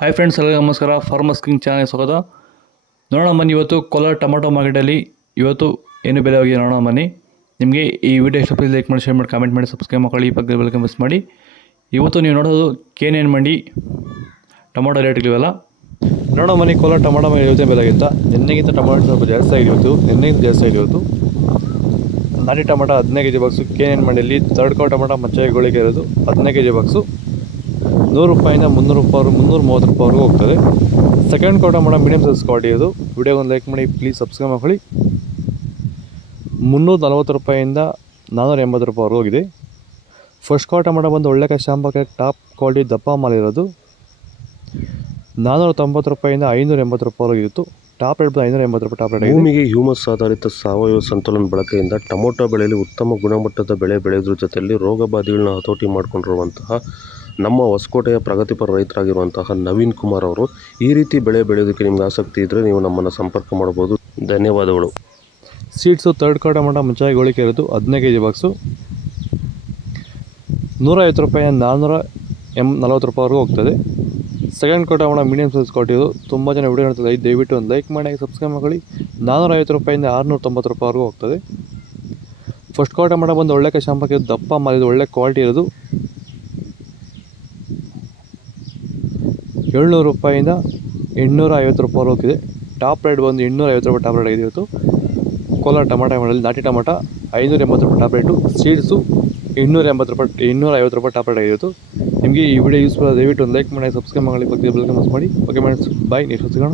Hi friends, ಎಲ್ಲರಿಗೂ ನಮಸ್ಕಾರ. Farmers king channel ಸ್ವಾಗತ. ನೋಡೋಣ ಬನ್ನಿ, ಇವತ್ತು ಕೋಲಾರ ಟೊಮಾಟೊ ಮಾರ್ಕೆಟಲ್ಲಿ ಇವತ್ತು ಏನು ಬೆಲೆ ಹೋಗಿದೆ ನೋಡೋಣ ಬನ್ನಿ. ನಿಮಗೆ ಈ ವಿಡಿಯೋ ಇಷ್ಟ ಲೈಕ್ ಮಾಡಿ, ಶೇರ್ ಮಾಡಿ, ಕಾಮೆಂಟ್ ಮಾಡಿ, ಸಬ್ಸ್ಕ್ರೈಬ್ ಮಾಡಿ, ಪಕ್ಕದ ಬೆಲ್ ಮಿಸ್ ಮಾಡಿ. ಇವತ್ತು ನೀವು ನೋಡೋದು KNN ಮಂಡಿ ಟೊಮಾಟೊ ರೇಟ್ಗಳಿವೆಲ್ಲ ನೋಡೋಣ ಬನ್ನಿ. ಕೋಲಾರ ಟೊಮಾಟೊ ಮೇಲೆ ಇವತ್ತೇ ಬೆಲೆ ಆಗಿತ್ತ. ನಿನ್ನೆಗಿಂತ ಟೊಮಾಟೊ ಸ್ವಲ್ಪ ಜಾಸ್ತಿ ಆಗಿತ್ತು, ನಿನ್ನೆಗಿಂತ ಜಾಸ್ತಿ ಆಗಿತ್ತು. ನಾಟಿ ಟೊಮಾಟೊ 15 kg ಬಾಕ್ಸು KNN ಮಂಡಿಯಲ್ಲಿ. ತರ್ಡ್ ಕೋ ಟೊಮಾಟೊ ಮಚ್ಚೆಗಳಿಗೆ ಇರೋದು 15 kg ಬಾಕ್ಸು ₹100 300 330 ಹೋಗ್ತದೆ. ಸೆಕೆಂಡ್ ಕೋ ಟೊಮಾಟೊ ಮೀಡಿಯಮ್ ಸೈಜ್ ಕ್ವಾಲಿಟಿ ಇದು. ವಿಡಿಯೋಗೊಂದು ಲೈಕ್ ಮಾಡಿ, ಪ್ಲೀಸ್ ಸಬ್ಸ್ಕ್ರೈಬ್ ಮಾಡಿ. ₹340 ₹480 ಹೋಗಿದೆ. ಫಸ್ಟ್ ಕೋ ಟೊಮಾಟೊ ಬಂದು ಒಳ್ಳೆ ಶಾಂಪಕ್ಕೆ ಟಾಪ್ ಕ್ವಾಲಿಟಿ ದಪ್ಪ ಮಾಲಿರೋದು ₹490 ₹580 ಹೋಗಿತ್ತು. Top rate ₹580 top rate. ಭೂಮಿಗೆ ಹ್ಯೂಮಸ್ ಆಧಾರಿತ ಸಾವಯವ ಸಂತುಲನ ಬಳಕೆಯಿಂದ ಟೊಮೊಟೊ ಬೆಳೆಯಲ್ಲಿ ಉತ್ತಮ ಗುಣಮಟ್ಟದ ಬೆಳೆ ಬೆಳೆಯೋದ್ರ ಜೊತೆಯಲ್ಲಿ ರೋಗ ಬಾಧೆಗಳನ್ನ ಹತೋಟಿ ಮಾಡಿಕೊಂಡಿರುವಂತಹ ನಮ್ಮ ಹೊಸಕೋಟೆಯ ಪ್ರಗತಿಪರ ರೈತರಾಗಿರುವಂತಹ ನವೀನ್ ಕುಮಾರ್ ಅವರು, ಈ ರೀತಿ ಬೆಳೆ ಬೆಳೆಯೋದಕ್ಕೆ ನಿಮ್ಗೆ ಆಸಕ್ತಿ ಇದ್ದರೆ ನೀವು ನಮ್ಮನ್ನು ಸಂಪರ್ಕ ಮಾಡ್ಬೋದು. ಧನ್ಯವಾದಗಳು. ಸೀಡ್ಸು ತರ್ಡ್ ಕೋ ಟೊಮಾಟೊ ಮುಂಚಾಗಿ ಗೋಳಿಕೆ ಇರೋದು 15 kg ಬಾಕ್ಸು ₹150 $440 ಹೋಗ್ತದೆ. ಸೆಕೆಂಡ್ ಕೋ ಟೊಮಾಟೊ ಮೀಡಿಯಮ್ ಸೈಜ್ ಕೊಟ್ಟಿದ್ದು. ತುಂಬ ಜನ ವಿಡಿಯೋ ನೋಡ್ತಾರೆ, ದಯವಿಟ್ಟು ಒಂದು ಲೈಕ್ ಮಾಡಿ, ಸಬ್ಸ್ಕ್ರೈಬ್ ಮಾಡಿ. ₹450 $690 ಹೋಗ್ತದೆ. ಫಸ್ಟ್ ಕೋ ಟೊಮಾಟೊ ಬಂದು ಒಳ್ಳೆ ಶಾಂಪಕ್ಕೆ ದಪ್ಪ ಮಾಲಿದ್ದು ಒಳ್ಳೆ ಕ್ವಾಲಿಟಿ ಇರೋದು ₹700 $850 ಹೋಗಿದೆ. ಟಾಪ್ ರೇಟ್ ಬಂದು ₹850 ಟಾಪ್ ರೇಟ್ ಆಗಿದೆ ಇವತ್ತು. ಕೋಲಾರ ಟೊಮಾಟೊ ಮಾಡಲಿ ನಾಟಿ tomato ₹580 top rate. Seeds ₹250 top rate ಆಗಿತ್ತು. ನಿಮಗೆ ಈ ವಿಡಿಯೋ ಯೂಸ್ಫುಲ್, ದಯವಿಟ್ಟು ಒಂದು ಲೈಕ್ ಮಾಡಿ, ಸಬ್ಸ್ಕ್ರೈಬ್ ಮಾಡಿ, ಬಗ್ಗೆ ಬೆಲ್ ಮಾಡಿ. ಓಕೆ ಫ್ರೆಂಡ್ಸ್, ಬಾಯ್. ನೆಕ್ಸ್ಟ್ ಸಿಗೋಣ.